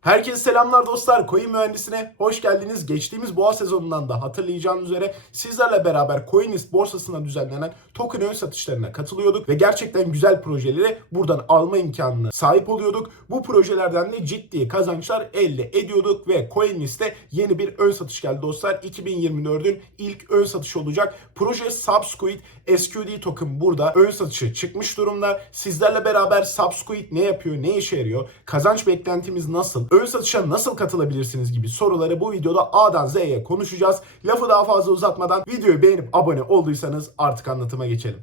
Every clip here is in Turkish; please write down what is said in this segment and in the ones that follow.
Herkese selamlar dostlar. Coin mühendisine hoş geldiniz. Geçtiğimiz boğa sezonundan da hatırlayacağınız üzere sizlerle beraber Coinlist borsasına düzenlenen token ön satışlarına katılıyorduk ve gerçekten güzel projeleri buradan alma imkanına sahip oluyorduk. Bu projelerden de ciddi kazançlar elde ediyorduk ve Coinlist'e yeni bir ön satış geldi dostlar. 2024'ün ilk ön satışı olacak. Proje Subsquid SQD token burada ön satışı çıkmış durumda. Sizlerle beraber Subsquid ne yapıyor, ne işe yarıyor, kazanç beklentimiz nasıl, ön satışa nasıl katılabilirsiniz gibi soruları bu videoda A'dan Z'ye konuşacağız. Lafı daha fazla uzatmadan videoyu beğenip abone olduysanız artık anlatıma geçelim.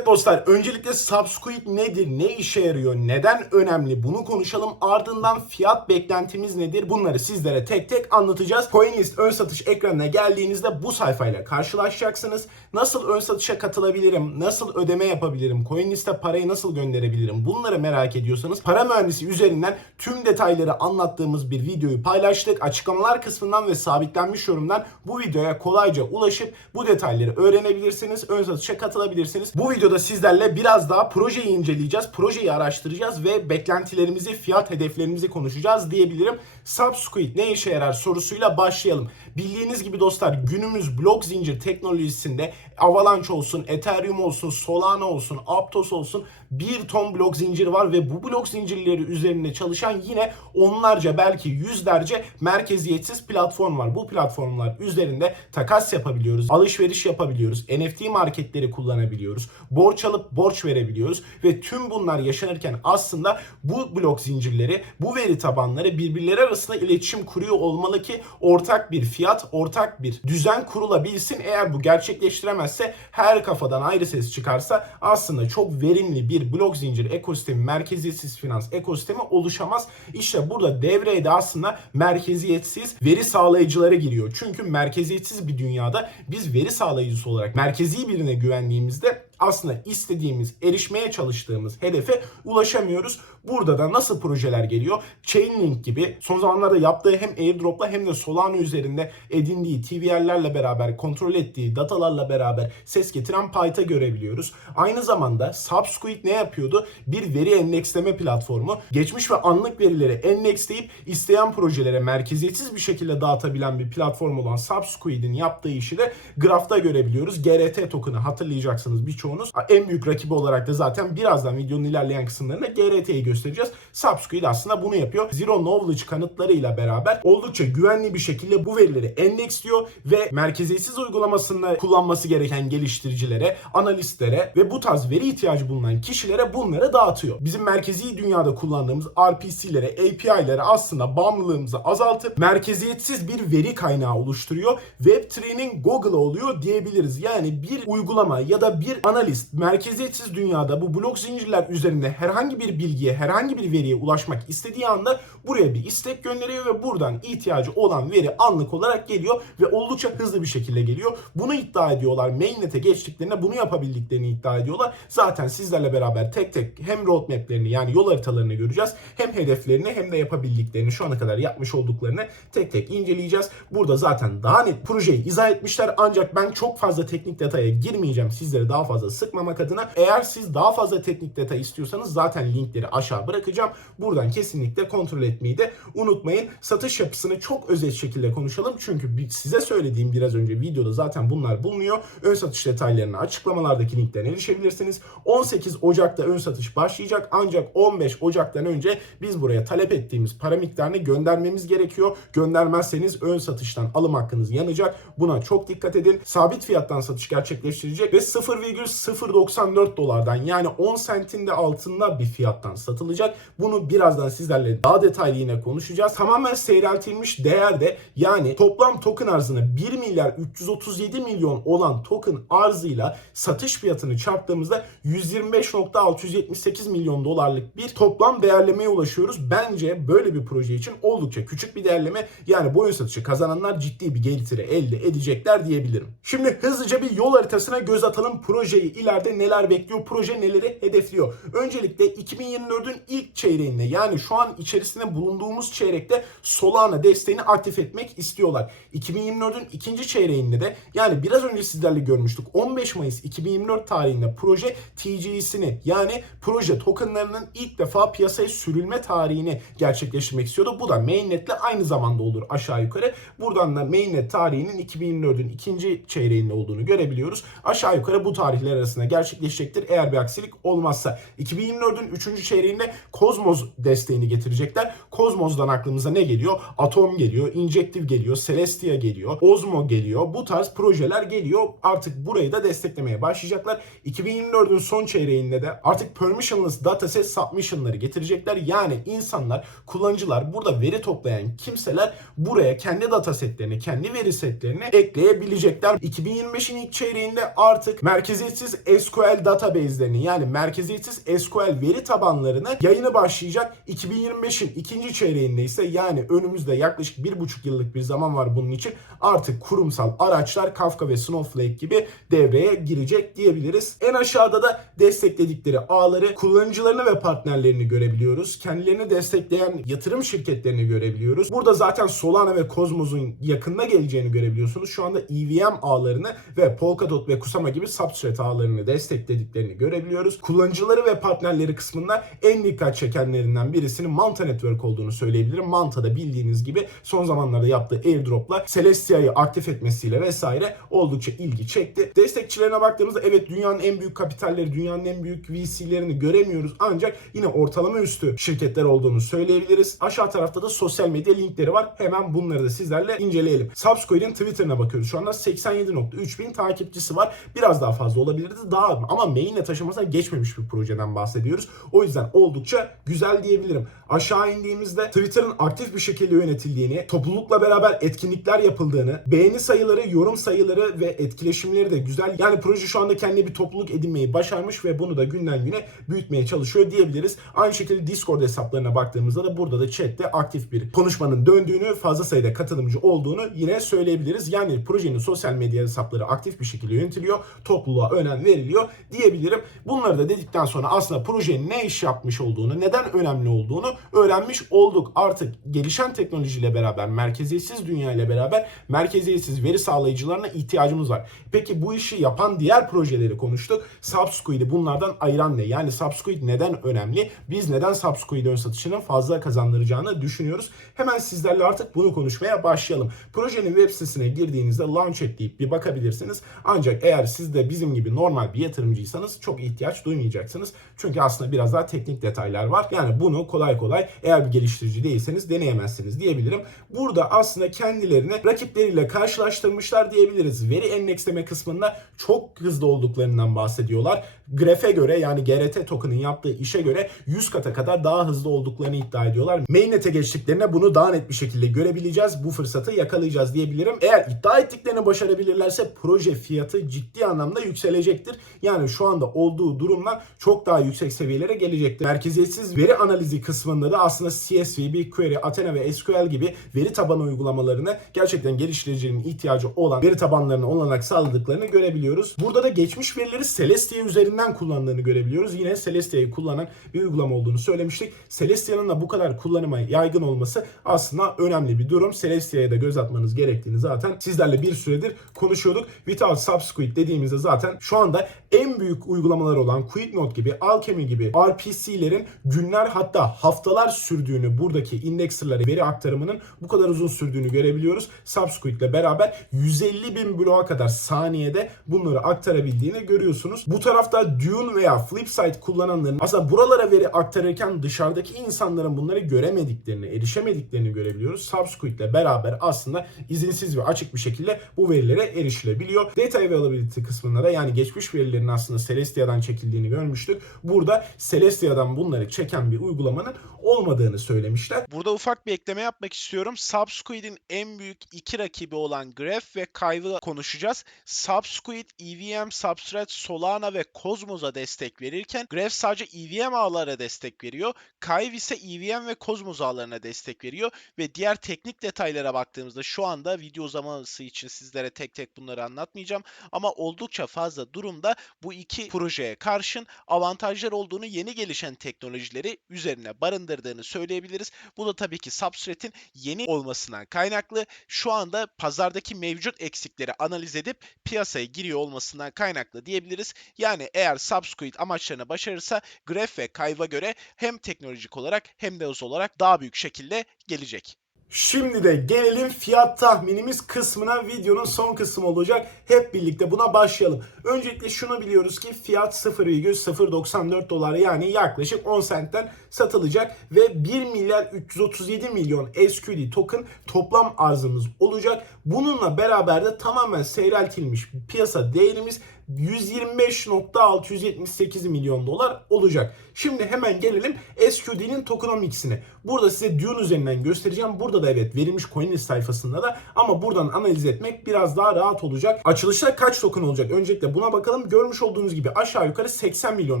Evet dostlar öncelikle Subsquid nedir, ne işe yarıyor, neden önemli bunu konuşalım. Ardından fiyat beklentimiz nedir bunları sizlere tek tek anlatacağız. CoinList ön satış ekranına geldiğinizde bu sayfayla karşılaşacaksınız. Nasıl ön satışa katılabilirim, nasıl ödeme yapabilirim, CoinList'e parayı nasıl gönderebilirim bunları merak ediyorsanız para mühendisi üzerinden tüm detayları anlattığımız bir videoyu paylaştık. Açıklamalar kısmından ve sabitlenmiş yorumdan bu videoya kolayca ulaşıp bu detayları öğrenebilirsiniz. Ön satışa katılabilirsiniz. Bu videoda sizlerle biraz daha projeyi inceleyeceğiz. Projeyi araştıracağız ve beklentilerimizi, fiyat hedeflerimizi konuşacağız diyebilirim. Subsquid ne işe yarar sorusuyla başlayalım. Bildiğiniz gibi dostlar günümüz blok zincir teknolojisinde Avalanche olsun, Ethereum olsun, Solana olsun, Aptos olsun bir ton blok zincir var ve bu blok zincirleri üzerinde çalışan yine onlarca belki yüzlerce merkeziyetsiz platform var. Bu platformlar üzerinde takas yapabiliyoruz, alışveriş yapabiliyoruz, NFT marketleri kullanabiliyoruz, borç alıp borç verebiliyoruz ve tüm bunlar yaşanırken aslında bu blok zincirleri, bu veri tabanları birbirleri arasında iletişim kuruyor olmalı ki ortak bir fiyat, ortak bir düzen kurulabilsin. Eğer bu gerçekleştiremezse her kafadan ayrı ses çıkarsa aslında çok verimli bir blok zincir ekosistemi, merkeziyetsiz finans ekosistemi oluşamaz. İşte burada devreye de aslında merkeziyetsiz veri sağlayıcılara giriyor. Çünkü merkeziyetsiz bir dünyada biz veri sağlayıcısı olarak merkezi birine güvendiğimizde aslında istediğimiz, erişmeye çalıştığımız hedefe ulaşamıyoruz. Burada da nasıl projeler geliyor? Chainlink gibi son zamanlarda yaptığı hem airdropla hem de Solana üzerinde edindiği TVL'lerle beraber kontrol ettiği datalarla beraber ses getiren Pyth'a görebiliyoruz. Aynı zamanda Subsquid ne yapıyordu? Bir veri endeksleme platformu. Geçmiş ve anlık verileri endeksleyip isteyen projelere merkeziyetsiz bir şekilde dağıtabilen bir platform olan Subsquid'in yaptığı işi de grafta görebiliyoruz. GRT token'ı hatırlayacaksınız birçoğunuz. En büyük rakibi olarak da zaten birazdan videonun ilerleyen kısımlarında GRT'yi göstereceğiz. Subsquid aslında bunu yapıyor. Zero Knowledge kanıtlarıyla beraber oldukça güvenli bir şekilde bu verileri endeksliyor ve merkeziyetsiz uygulamasında kullanması gereken geliştiricilere, analistlere ve bu tarz veri ihtiyacı bulunan kişilere bunları dağıtıyor. Bizim merkezi dünyada kullandığımız RPC'lere, API'lere aslında bağımlılığımızı azaltıp merkeziyetsiz bir veri kaynağı oluşturuyor. Web3'nin Google'ı oluyor diyebiliriz. Yani bir uygulama ya da bir analist merkeziyetsiz dünyada bu blok zincirler üzerinde herhangi bir bilgiye, herhangi bir veriye ulaşmak istediği anda buraya bir istek gönderiyor ve buradan ihtiyacı olan veri anlık olarak geliyor ve oldukça hızlı bir şekilde geliyor. Bunu iddia ediyorlar. Mainnet'e geçtiklerinde bunu yapabildiklerini iddia ediyorlar. Zaten sizlerle beraber tek tek hem roadmap'lerini yani yol haritalarını göreceğiz. Hem hedeflerini hem de yapabildiklerini şu ana kadar yapmış olduklarını tek tek inceleyeceğiz. Burada zaten daha net projeyi izah etmişler ancak ben çok fazla teknik detaya girmeyeceğim sizleri daha fazla sıkmamak adına. Eğer siz daha fazla teknik detay istiyorsanız zaten linkleri aşağı bırakacağım. Buradan kesinlikle kontrol etmeyi de unutmayın. Satış yapısını çok özet şekilde konuşalım. Çünkü size söylediğim biraz önce videoda zaten bunlar bulunuyor. Ön satış detaylarına açıklamalardaki linkten erişebilirsiniz. 18 Ocak'ta ön satış başlayacak. Ancak 15 Ocak'tan önce biz buraya talep ettiğimiz para miktarını göndermemiz gerekiyor. Göndermezseniz ön satıştan alım hakkınız yanacak. Buna çok dikkat edin. Sabit fiyattan satış gerçekleştirecek ve 0,094 dolardan yani 10 sentin de altında bir fiyattan satılacak. Bunu birazdan sizlerle daha detaylı yine konuşacağız. Tamamen seyreltilmiş değerde yani toplam token arzını 1 milyar 337 milyon olan token arzıyla satış fiyatını çarptığımızda 125.678 milyon dolarlık bir toplam değerlemeye ulaşıyoruz. Bence böyle bir proje için oldukça küçük bir değerleme. Yani ön satışı kazananlar ciddi bir getiri elde edecekler diyebilirim. Şimdi hızlıca bir yol haritasına göz atalım. Projeyi ileride neler bekliyor? Proje neleri hedefliyor? Öncelikle 2024'ün 2024'ün ilk çeyreğinde yani şu an içerisinde bulunduğumuz çeyrekte Solana desteğini aktif etmek istiyorlar. 2024'ün ikinci çeyreğinde de yani biraz önce sizlerle görmüştük 15 Mayıs 2024 tarihinde proje TG'sini yani proje tokenlarının ilk defa piyasaya sürülme tarihini gerçekleştirmek istiyordu. Bu da mainnetle aynı zamanda olur aşağı yukarı. Buradan da mainnet tarihinin 2024'ün ikinci çeyreğinde olduğunu görebiliyoruz. Aşağı yukarı bu tarihler arasında gerçekleşecektir eğer bir aksilik olmazsa. 2024'ün üçüncü çeyreğinde Cosmos desteğini getirecekler. Cosmos'dan aklımıza ne geliyor? Atom geliyor, Injective geliyor, Celestia geliyor, Osmo geliyor. Bu tarz projeler geliyor. Artık burayı da desteklemeye başlayacaklar. 2024'ün son çeyreğinde de artık permissionless dataset submission'ları getirecekler. Yani insanlar, kullanıcılar, burada veri toplayan kimseler buraya kendi datasetlerini, kendi veri setlerini ekleyebilecekler. 2025'in ilk çeyreğinde artık merkeziyetsiz SQL database'lerini yani merkeziyetsiz SQL veri tabanlarını yayını başlayacak. 2025'in ikinci çeyreğinde ise yani önümüzde yaklaşık bir buçuk yıllık bir zaman var bunun için. Artık kurumsal araçlar Kafka ve Snowflake gibi devreye girecek diyebiliriz. En aşağıda da destekledikleri ağları, kullanıcılarını ve partnerlerini görebiliyoruz. Kendilerini destekleyen yatırım şirketlerini görebiliyoruz. Burada zaten Solana ve Cosmos'un yakında geleceğini görebiliyorsunuz. Şu anda EVM ağlarını ve Polkadot ve Kusama gibi substrate ağlarını desteklediklerini görebiliyoruz. Kullanıcıları ve partnerleri kısmında en dikkat çekenlerinden birisinin Manta Network olduğunu söyleyebilirim. Manta da bildiğiniz gibi son zamanlarda yaptığı airdropla Celestia'yı aktif etmesiyle vesaire oldukça ilgi çekti. Destekçilerine baktığımızda evet dünyanın en büyük kapitalleri, dünyanın en büyük VC'lerini göremiyoruz ancak yine ortalama üstü şirketler olduğunu söyleyebiliriz. Aşağı tarafta da sosyal medya linkleri var. Hemen bunları da sizlerle inceleyelim. Subscore'in Twitter'ına bakıyoruz. Şu anda 87.3 bin takipçisi var. Biraz daha fazla olabilirdi. Daha ama mainnet aşamasına geçmemiş bir projeden bahsediyoruz. O yüzden oldukça güzel diyebilirim. Aşağı indiğimizde Twitter'ın aktif bir şekilde yönetildiğini, toplulukla beraber etkinlikler yapıldığını, beğeni sayıları, yorum sayıları ve etkileşimleri de güzel. Yani proje şu anda kendi bir topluluk edinmeyi başarmış ve bunu da günden güne büyütmeye çalışıyor diyebiliriz. Aynı şekilde Discord hesaplarına baktığımızda da burada da chatte aktif bir konuşmanın döndüğünü, fazla sayıda katılımcı olduğunu yine söyleyebiliriz. Yani projenin sosyal medya hesapları aktif bir şekilde yönetiliyor, topluluğa önem veriliyor diyebilirim. Bunları da dedikten sonra aslında projenin ne iş yapmış olduğunu, neden önemli olduğunu öğrenmiş olduk. Artık gelişen teknolojiyle beraber, merkeziyetsiz dünya ile beraber merkeziyetsiz veri sağlayıcılarına ihtiyacımız var. Peki bu işi yapan diğer projeleri konuştuk. Subsquid'i bunlardan ayıran ne? Yani Subsquid neden önemli? Biz neden Subsquid ön satışının fazla kazandıracağını düşünüyoruz. Hemen sizlerle artık bunu konuşmaya başlayalım. Projenin web sitesine girdiğinizde launch et deyip bir bakabilirsiniz. Ancak eğer siz de bizim gibi normal bir yatırımcıysanız çok ihtiyaç duymayacaksınız. Çünkü aslında biraz daha teknik detaylar var. Yani bunu kolay kolay eğer bir geliştirici değilseniz deneyemezsiniz diyebilirim. Burada aslında kendilerini rakipleriyle karşılaştırmışlar diyebiliriz. Veri endeksleme kısmında çok hızlı olduklarından bahsediyorlar. Graf'e göre yani GRT token'ın yaptığı işe göre 100 kata kadar daha hızlı olduklarını iddia ediyorlar. Mainnet'e geçtiklerinde bunu daha net bir şekilde görebileceğiz. Bu fırsatı yakalayacağız diyebilirim. Eğer iddia ettiklerini başarabilirlerse proje fiyatı ciddi anlamda yükselecektir. Yani şu anda olduğu durumdan çok daha yüksek seviyelere gelecektir. Merkeziyetsiz veri analizi kısmında da aslında CSV, BigQuery, Athena ve SQL gibi veri tabanı uygulamalarını gerçekten geliştiricinin ihtiyacı olan veri tabanlarına olanak sağladıklarını görebiliyoruz. Burada da geçmiş verileri Celestia üzerinden kullandığını görebiliyoruz. Yine Celestia'yı kullanan bir uygulama olduğunu söylemiştik. Celestia'nın da bu kadar kullanıma yaygın olması aslında önemli bir durum. Celestia'ya da göz atmanız gerektiğini zaten sizlerle bir süredir konuşuyorduk. Without Subsquid dediğimizde zaten şu anda en büyük uygulamalar olan QuickNote gibi, Alchemy gibi RPC'lerin günler hatta haftalar sürdüğünü, buradaki indexer'lara veri aktarımının bu kadar uzun sürdüğünü görebiliyoruz. Subsquid ile beraber 150 bin bloğa kadar saniyede bunları aktarabildiğini görüyorsunuz. Bu tarafta Dune veya Flipside kullananların aslında buralara veri aktarırken dışarıdaki insanların bunları göremediklerini, erişemediklerini görebiliyoruz. Subsquid ile beraber aslında izinsiz ve açık bir şekilde bu verilere erişilebiliyor. Data Availability kısmında da yani geçmiş verilerin aslında Celestia'dan çekildiğini görmüştük. Burada Celestia'dan bunları çeken bir uygulamanın olmadığını söylemişler. Burada ufak bir ekleme yapmak istiyorum. Subsquid'in en büyük iki rakibi olan Graph ve Kyve'ı konuşacağız. Subsquid, EVM, Substrat, Solana ve Cosmos'a destek verirken Graph sadece EVM ağlara destek veriyor. Kyve ise EVM ve Cosmos ağlarına destek veriyor ve diğer teknik detaylara baktığımızda şu anda video uzaması için sizlere tek tek bunları anlatmayacağım ama oldukça fazla durumda bu iki projeye karşın avantajlar olduğunu yeni gelişen teknolojileri üzerine barındırdığını söyleyebiliriz. Bu da tabii ki Substrat'in yeni olmasından kaynaklı. Şu anda pazardaki mevcut eksikleri analiz edip piyasaya giriyor olmasından kaynaklı diyebiliriz. Yani eğer Subsquid amaçlarını başarırsa Graph ve Kyve'a göre hem teknolojik olarak hem de hız olarak daha büyük şekilde gelecek. Şimdi de gelelim fiyat tahminimiz kısmına. Videonun son kısmı olacak. Hep birlikte buna başlayalım. Öncelikle şunu biliyoruz ki fiyat 0,094 dolar yani yaklaşık 10 sentten satılacak ve 1 milyar 337 milyon SQD token toplam arzımız olacak. Bununla beraber de tamamen seyreltilmiş piyasa değerimiz 125.678 milyon dolar olacak. Şimdi hemen gelelim SQD'nin tokenomics'ine. Burada size Dune üzerinden göstereceğim. Burada da evet verilmiş CoinList sayfasında da ama buradan analiz etmek biraz daha rahat olacak. Açılışta kaç token olacak? Öncelikle buna bakalım. Görmüş olduğunuz gibi aşağı yukarı 80 milyon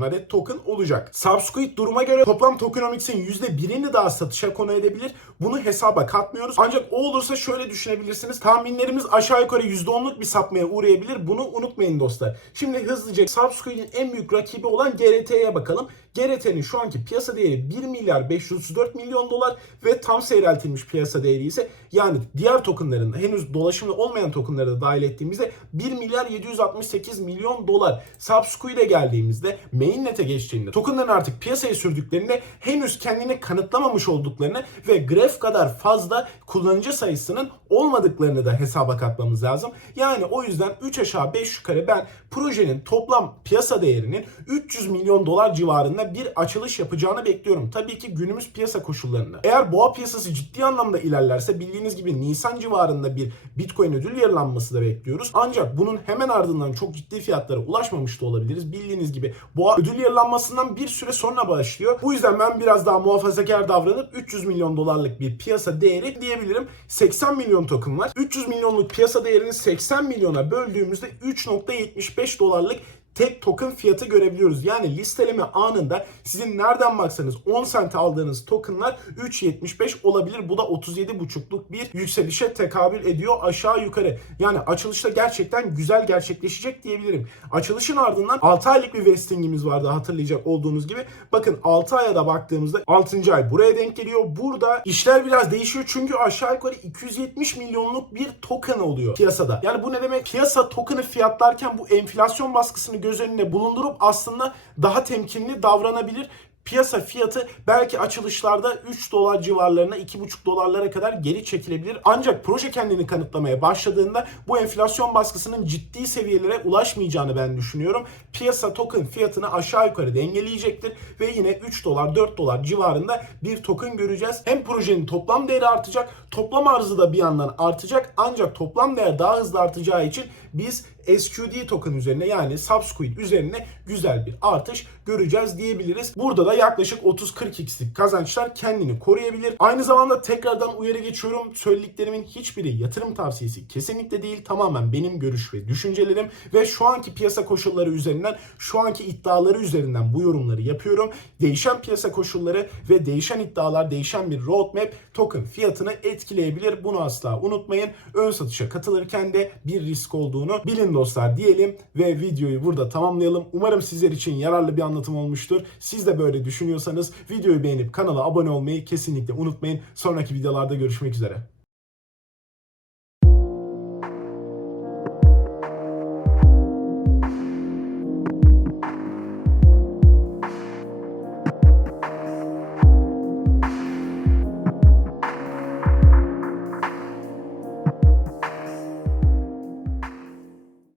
adet token olacak. Subsquid duruma göre toplam tokenomics'in %1'ini daha satışa konu edebilir. Bunu hesaba katmıyoruz. Ancak o olursa şöyle düşünebilirsiniz. Tahminlerimiz aşağı yukarı %10'luk bir sapmaya uğrayabilir. Bunu unutmayın dostlar. Şimdi hızlıca Subsquid'in en büyük rakibi olan GRT'ye bakalım. GRT'nin şu anki piyasa değeri 1 milyar 534 milyon dolar ve tam seyreltilmiş piyasa değeri ise yani diğer tokenların henüz dolaşımda olmayan tokenları da dahil ettiğimizde 1 milyar 768 milyon dolar. Subsquid'e geldiğimizde mainnet'e geçtiğinde tokenların artık piyasaya sürdüklerinde henüz kendini kanıtlamamış olduklarını ve Graph kadar fazla kullanıcı sayısının olmadıklarını da hesaba katmamız lazım. Yani o yüzden 3 aşağı 5 yukarı ben projenin toplam piyasa değerinin 300 milyon dolar civarında bir açılış yapacağını bekliyorum. Tabii ki günümüz piyasa koşullarında. Eğer boğa piyasası ciddi anlamda ilerlerse bildiğiniz gibi Nisan civarında bir Bitcoin ödül yarılanması da bekliyoruz. Ancak bunun hemen ardından çok ciddi fiyatlara ulaşmamış da olabiliriz. Bildiğiniz gibi boğa ödül yarılanmasından bir süre sonra başlıyor. Bu yüzden ben biraz daha muhafazakar davranıp 300 milyon dolarlık bir piyasa değeri diyebilirim. 80 milyon token var. 300 milyonluk piyasa değerini 80 milyona böldüğümüzde 3.75 dolarlık tek token fiyatı görebiliyoruz. Yani listeleme anında sizin nereden baksanız 10 sent aldığınız tokenlar 3.75 olabilir. Bu da 37.5'luk bir yükselişe tekabül ediyor aşağı yukarı. Yani açılışta gerçekten güzel gerçekleşecek diyebilirim. Açılışın ardından 6 aylık bir vestingimiz vardı hatırlayacak olduğunuz gibi. Bakın 6 aya da baktığımızda 6. ay buraya denk geliyor. Burada işler biraz değişiyor çünkü aşağı yukarı 270 milyonluk bir token oluyor piyasada. Yani bu ne demek? Piyasa token'ı fiyatlarken bu enflasyon baskısını göz önüne bulundurup aslında daha temkinli davranabilir piyasa fiyatı belki açılışlarda 3 dolar civarlarına 2,5 dolarlara kadar geri çekilebilir. Ancak proje kendini kanıtlamaya başladığında bu enflasyon baskısının ciddi seviyelere ulaşmayacağını ben düşünüyorum. Piyasa token fiyatını aşağı yukarı dengeleyecektir ve yine 3 dolar 4 dolar civarında bir token göreceğiz. Hem projenin toplam değeri artacak, toplam arzı da bir yandan artacak ancak toplam değer daha hızlı artacağı için biz SQD token üzerine yani Subsquid üzerine güzel bir artış göreceğiz diyebiliriz. Burada da yaklaşık 30-40x'lik kazançlar kendini koruyabilir. Aynı zamanda tekrardan uyarı geçiyorum. Söylediklerimin hiçbiri yatırım tavsiyesi kesinlikle değil. Tamamen benim görüş ve düşüncelerim ve şu anki piyasa koşulları üzerinden, şu anki iddiaları üzerinden bu yorumları yapıyorum. Değişen piyasa koşulları ve değişen iddialar, değişen bir roadmap token fiyatını etkileyebilir. Bunu asla unutmayın. Ön satışa katılırken de bir risk olduğunu bilin dostlar diyelim ve videoyu burada tamamlayalım. Umarım sizler için yararlı bir anlatım olmuştur. Siz de böyle düşünüyorsanız videoyu beğenip kanala abone olmayı kesinlikle unutmayın. Sonraki videolarda görüşmek üzere.